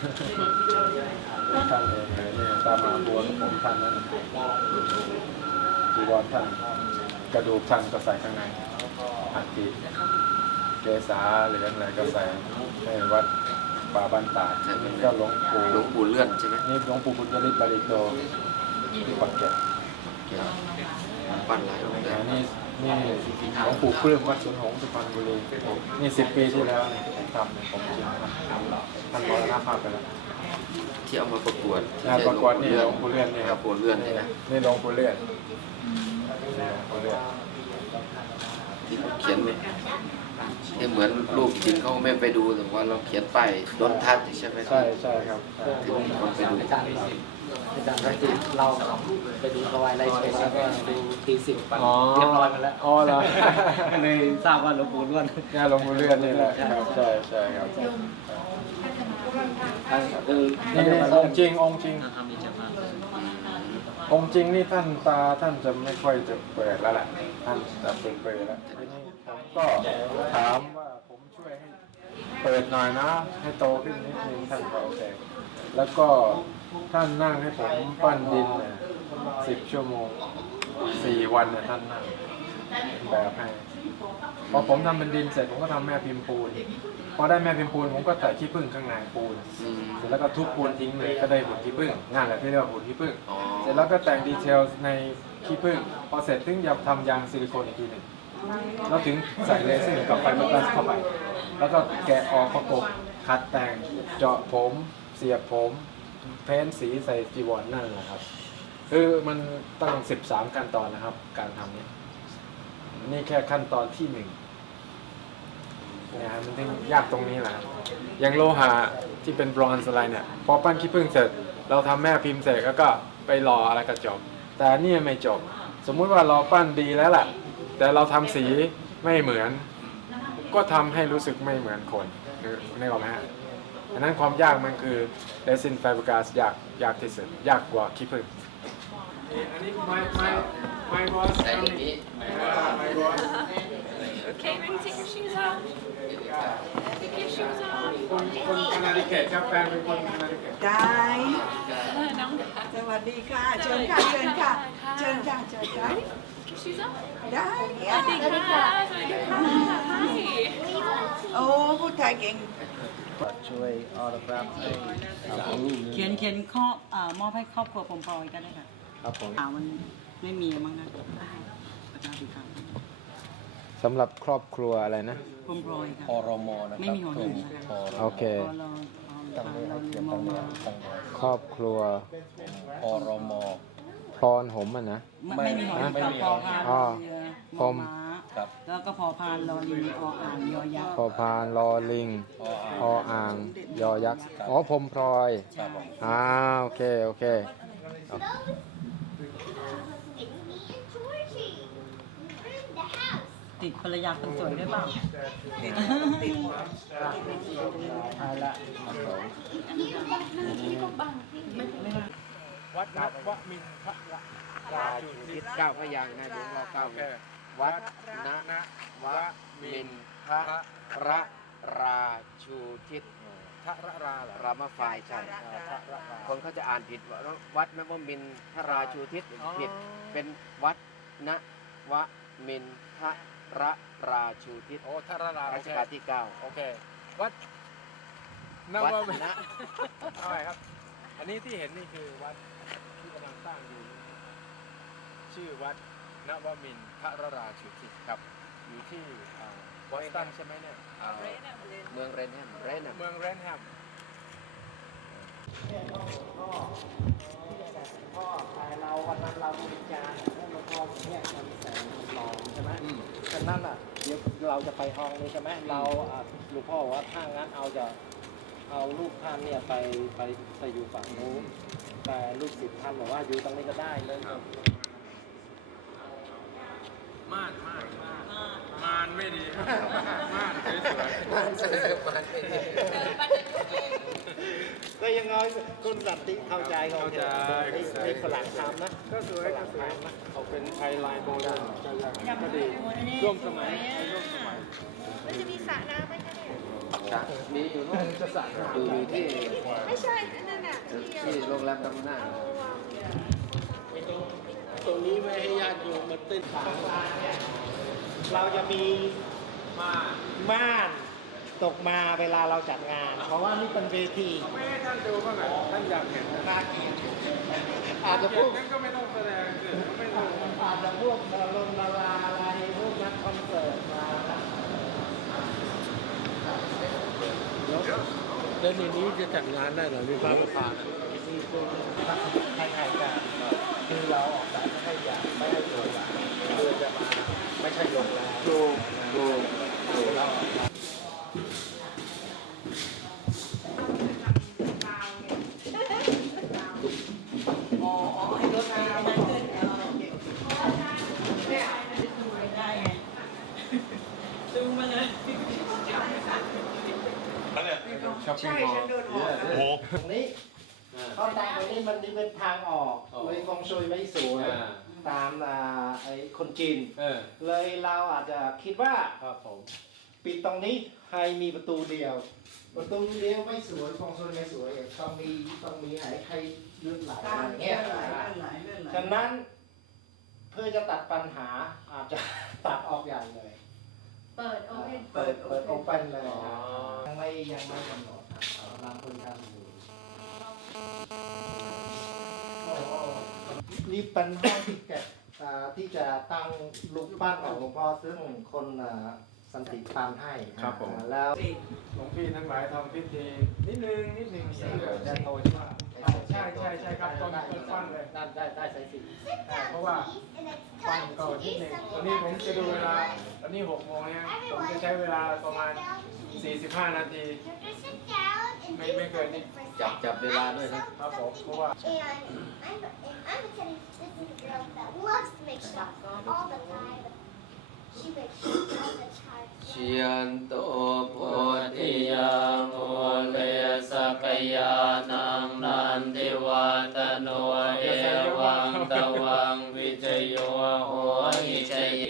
ท่านเองเลยเนี่ยตามมาบัวของผมท่านนั้นจีวรท่านกระดูกท่านก็ใส่ข้างในอัฐิเกษาหรืออะไรก็ใส่ให้วัดป่าบ้านตาดนี่ก็หลวงปู่หลวงปู่เลื่อนใช่ไหมนี่หลวงปู่บุญยฤทธิ์บาริโตที่ปักเกร็ด ปั้นหลายองค์เลยนะนี่นี่หลวงปู่ปลื้มวัดสวนหงส์สุพรรณบุรีนี่สิบปีที่แล้วเนี่ยผมทำเนี่ยผมจริงครับท่านมรณภาพไปแล้ว ที่เอามาประกวดงานประกวดนี่หลวงปู่เลื่อนนี่ครับปู่เลื่อนใช่ไหมนี่หลวงปู่เลื่อนนี่หลวงปู่เลื่อน ที่เขาเขียนเนี่ยให้เหมือนรูปจริงเขาไม่ไปดูแต่ว่าเราเขียนป้ายโดนทัดใช่ไหมใช่ใช่ครับใช่ที่มีคนไปดูอาจารย์อาจารย์ได้ที่เราไปดูถวายไลฟ์เฟซแล้วก็ดูทีสิบปันเรียบร้อยมาแล้วอ๋อเหรอก็เลยทราบว่าหลวงปู่ล้วนงานหลวงปู่เลื่อนนี่แหละครับใช่ใช่ครับคือนี่นี่องค์จริงองค์จริงทำดีจังมาก องค์จริงนี่ท่านตาท่านจะไม่ค่อยจะเปิดแล้วแหละท่านจะเปิดเปิดแล้วทีนี้ผมก็ถามว่าผมช่วยให้เปิดหน่อยนะ ให้โตขึ้นนิดนึงท่านก็โอเคแล้วก็ท่านนั่งให้ผมปั้นดินเนี่ยสิบชั่วโมงสี่วันเนี่ยท่านนั่งแบบให้ พอผมทำเป็นดินเสร็จผมก็ทำแม่พิมพ์ปูน พอได้แม่พิมพ์ปูนผมก็ใส่ขี้ผึ้งข้างในปูนอืมเสร็จแล้วก็ทุบปูนทิ้งเลยก็ได้หุ่นขี้ผึ้งงานแหละที่เรียกว่าหุ่นขี้ผึ้ง อ๋อเสร็จแล้วก็แต่งดีเทลในขี้ผึ้งพอเสร็จถึงจะทำยางซิลิโคนอีกทีหนึ่งแล้วถึงใส่เลเซอร์กับไฟเบอร์กลาสเข้าไป แล้วก็แกะออกประกบคัดแต่งเจาะผมเสียบผม เพ้นสีใส่จีวรนั่นแหละครับ คือมันตั้ง 13 ขั้นตอนนะครับ การทำนี้ นี่แค่ขั้นตอนที่หนึ่งนะฮะมันถึงยากตรงนี้แหละอย่างโลหะที่เป็นบรอนซ์อะไรเนี่ย พอปั้นขี้ผึ้งเสร็จ เราทำแม่พิมพ์เสร็จแล้วก็ไปรออะไรก็จบ แต่นี่ไม่จบ สมมุติว่าเราปั้นดีแล้วแหละแต่เราทำสีไม่เหมือน ก็ทำให้รู้สึกไม่เหมือนคนนึกนึกออกไหมฮะอันนั้นความยากมันคือเรซินไฟเบอร์กาสยากยากที่สุดยากกว่าขี้ผึ้งอันนี้ไม่ไม่ ไม่บอสแต่อย่างนี้ไม่บอส Okay, ready to take your shoes off? Take your shoes off. คนคนคนาดิเกตครับแฟนเป็นคนคนาดิเกตได้น้องสวัสดีค่ะ เชิญค่ะ เชิญค่ะ เชิญค่ะ เชิญค่ะ your shoes off. ได้สวัสดีค่ะสวัสดีค่ะ Hi. โอ้พูดไทยเก่ง ช่วยออโตกราฟให้สาวรูปเขียนเขียนข้อเอ่อมอบให้ครอบครัวผมพลอยก็ได้ค่ะครับผม อ่ามัน ไม่มีมั้งนะประกาศอีกครั้งสำหรับครอบครัวอะไรนะผมพลอยค่ะพรมนะครับไม่มีหัวหนึ่งนะคะพรโอเค พอเราเอาตั้งผ่านไว้เราให้เขียนมตอรงงนี้มาตั้งครอบครัวพรม พรหมอะนะ ไม่ไม่มีหัวหนึ่งไม่ค่ะมี พอพานอ๋อเรือผมมอม้าครับแล้วก็พอพานรอลิงออ่างยอยักษ์พอพานลอลิงพออ่านออ่าง ยอยักษ์ อ๋อพรหมพลอย ครับผม อ่าโอเค โอเค ติดภรรยาคนสวยด้วยเปล่าทายละวัดนับวมินทรราชูทิศเก้าพยางค์นะเดี๋ยวเราเก้าวัดนะนะวะมินทะระราชูทิศทะระราเหรอรามไฟล์ใช่ทะระราคนเขาจะอ่านผิดว่าวัดนวมินทราชูทิศผิดเป็นวัดนวะมินท ระราชูทิศโอ้ทะระรารัโอชเค กาลที่เก้าโอเค วัดนวัดวมินนะเอาใหม่ครับ อันนี้ที่เห็นนี่คือวัดที่กำลังสร้างอยู่ ชื่อวัดนวมินทรราชูทิศครับ อยู่ที่บอสตันใช่ไหมเนี่ยเอ่อเมืองเรนแฮมเรนแฮมเมืองเรนแฮม ฉะนั้นอะเดี๋ยวเราจะไปห้องนี้ใช่ไหมเราอะหลวงพ่อบอกว่าถ้างั้นเอาจะเอาลูกท่านเนี่ยไปไปไปอยู่ฝั่งนู้นแต่ลูกศิษย์ท่านบอกว่าอยู่ตรงนี้ก็ได้เลยม่านม่านม่านม่านไม่ดีครับม่านสวยมันเสนอมันไม่ดี ก็ยังไงคุณสันติเข้าใจเขาใจไอ้ฝรั่งทำนะๆก็สวยฝก็รั่งสวยทำนะเขาเป็นไทยไลน์โบราณก็ยังก็ดีร่วมสมัยร่วมสมัยมันจะมีสระน้ำไหมคะเนี่ยช้างมีอยู่นู่นอยู่ที่ไม่ใช่ นั่นน่ะที่ที่โรงแรมกัมพูนาตรงนี้ไม่ให้ญาติโยมมาเต้นขางลานเนี่ยเราจะมีม่าน ตกมาเวลาเราจัดงาน เพราะว่านี่เป็นเวทีไม่ให้ท่านดูบ้างเหรอท่านอยากเห็นนะน่ากินอาจจะพวกงั้นก็ไม่ต้องแสดงสิไม่ต้องอาจจะพวกดารงดาราอะไรพวกนักคอนเสิร์ตมาแล้วในนี้จะจัดงานได้เหรอมีพระประธานมีคนคล้ายๆกันคือเราออกแบบไม่ให้ใหญ่ไม่ให้โดดหลังคือจะมาไม่ใช่โรงแรมถูกถูกถูกเราออกแบบ อ๋ออ๋อให้รถมามาขึ้นเอาได้ไงดึงมาเลย ช้อปปิ้ง ใช่ มอล ฉัน ล์ โดนออก ตรงนี้เข้าตามตรงนี้มันเป็นทางออกเลยฟงชุยไม่สวยอ่าตามอ่าไอ้คนจีน เออเลยเราอาจจะคิดว่าครับผมปิดตรงนี้ให้มีประตูเดียว ประตูเดียวไม่สวยฟงชุยไม่สวยต้องมีต้องมีไหนใครเลื่อนไหลตาอะมไรเงี้เงี้ยยหลายเลื่อนไหลเลื่อนไหลฉะนั้นเพื่อจะตัดปัญหาอาจจะ ตัดออกอย่างเลย เปิดโอเพนเปิดเปิดโอเปนเลยยังไม่ยังไม่กำหนดครับกำลังคุยกันอยู่ นี่เป็นห้องที่เก็บอ่าที่จะตั้งรูปปั้นของหลวงพ่อซึ่งคนอ่าสันติปานให้ครับผม อ่าแล้ว หลวงพี่ทั้งหลายทำพิธีนิดนึงนิดนึงจะโตใช่ไหมใช่ใช่ใช่ครับต้นต้นฟันเลยได้ได้ได้ใส่สีเพราะว่าฟันก่อนนิดนึงวันนี้ผมจะดูเวลาตอนนี้หกโมงเนี่ยผมจะใช้เวลาประมาณ 45 นาที ไม่ไม่เกินนี้ จับจับเวลาด้วยนะครับผมเพราะว่า And I'm, and I'm attending this is a girl that loves to make stuff all the time. She makes all the time. เชียนโตโพธิยาโมเลสกยานังนันติวัตโนเอวังตวังวิจโยโหหิจยิ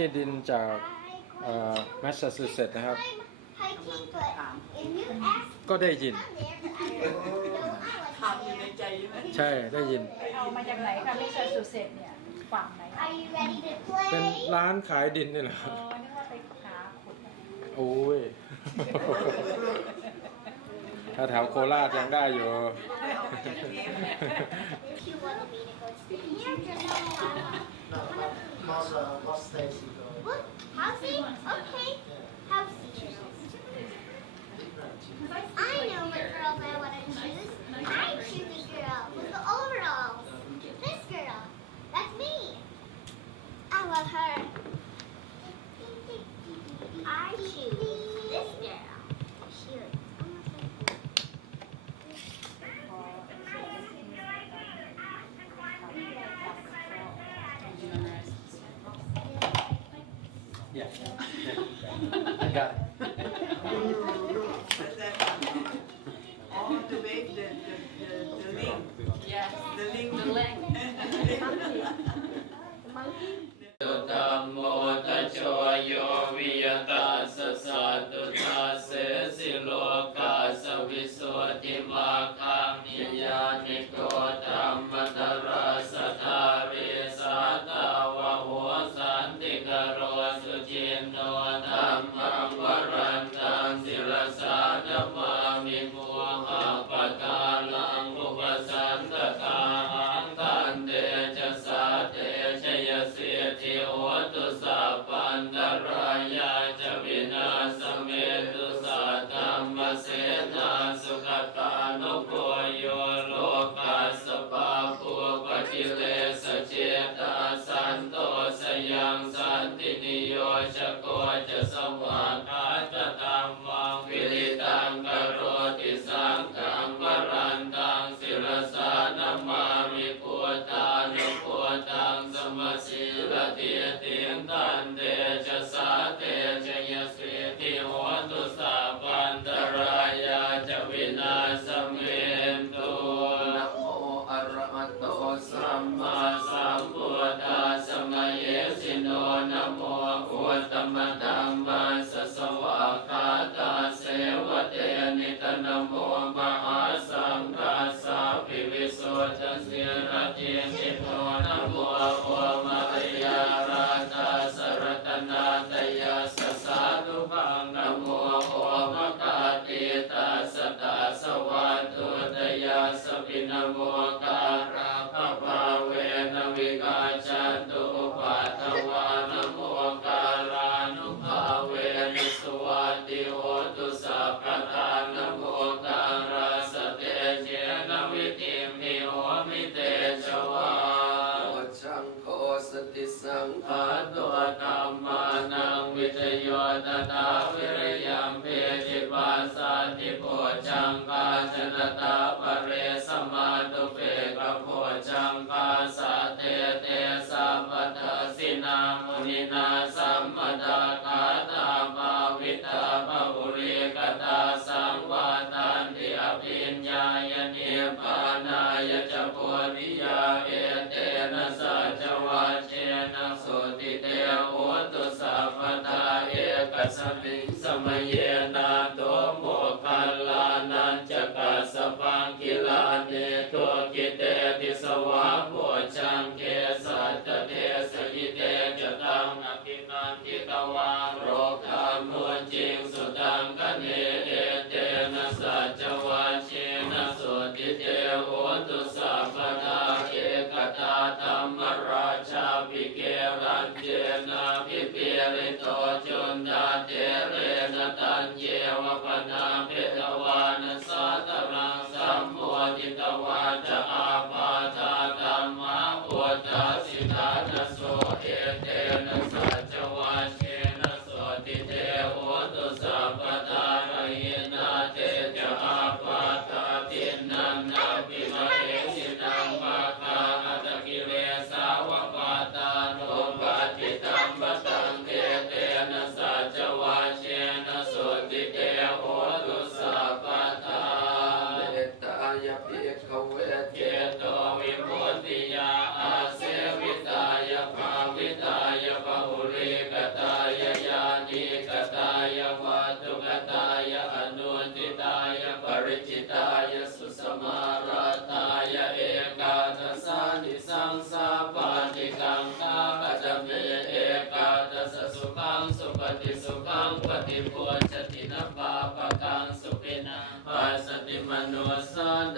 นี่ดินจาก I แมสซาชูเซตส์นะครับ I'm hiking, but if you ask ก็ได้ยิน I'm there, but I don't know. I like ทำอยู่ในใจใช่ไหมใช่ได้ยินเอามาจากไหนคะไม่ใช่สุเสร็จเนี่ยฝั่งไหน Are you ready to เป็น play? ร้านขายดินนี่แหละเออนึกว่าไปหาขุดอะโอ้ย ถ้าแถวโคราชยังได้อยู่ If you wanted me to go to the hairdresser, not uh, not Stacy What? Housey? Okay. Housey. I know what girls I want to choose. I choose this girl with the overalls. This girl. That's me. I love her. สั Namo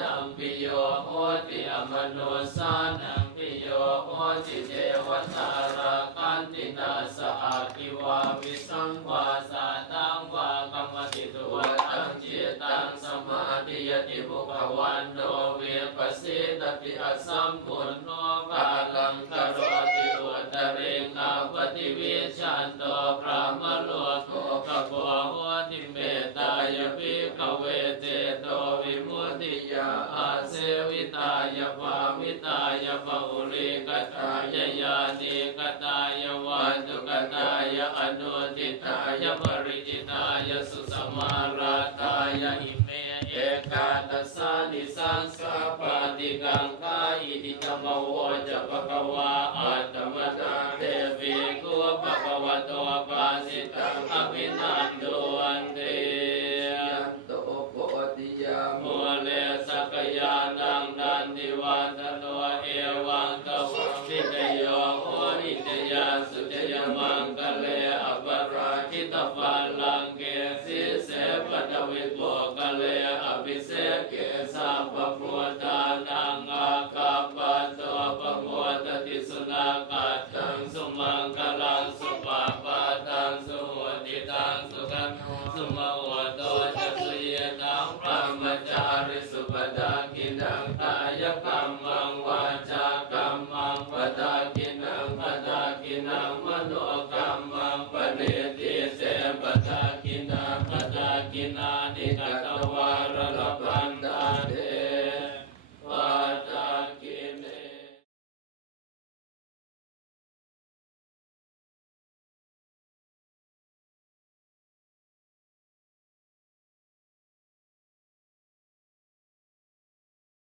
นังปิโยโหติอมนุสานังปิโยโหติเทวตาราคันตินาสอาคิวาวิสังวาสาตังวากรรมติตุวตังจิตังสมาธิยติบุควันโนเวปสิตติอสัมพุนโน ยานิกตายวันตุกตายอนุจิตายปริจิตายสุสมาราตายอิเมเอกาตสานิสังสะปาติกังคาอิติธรรมโวจะปะกวาอัตมตาเทวีกุปปะกวะโตปาสิตังอภินันโด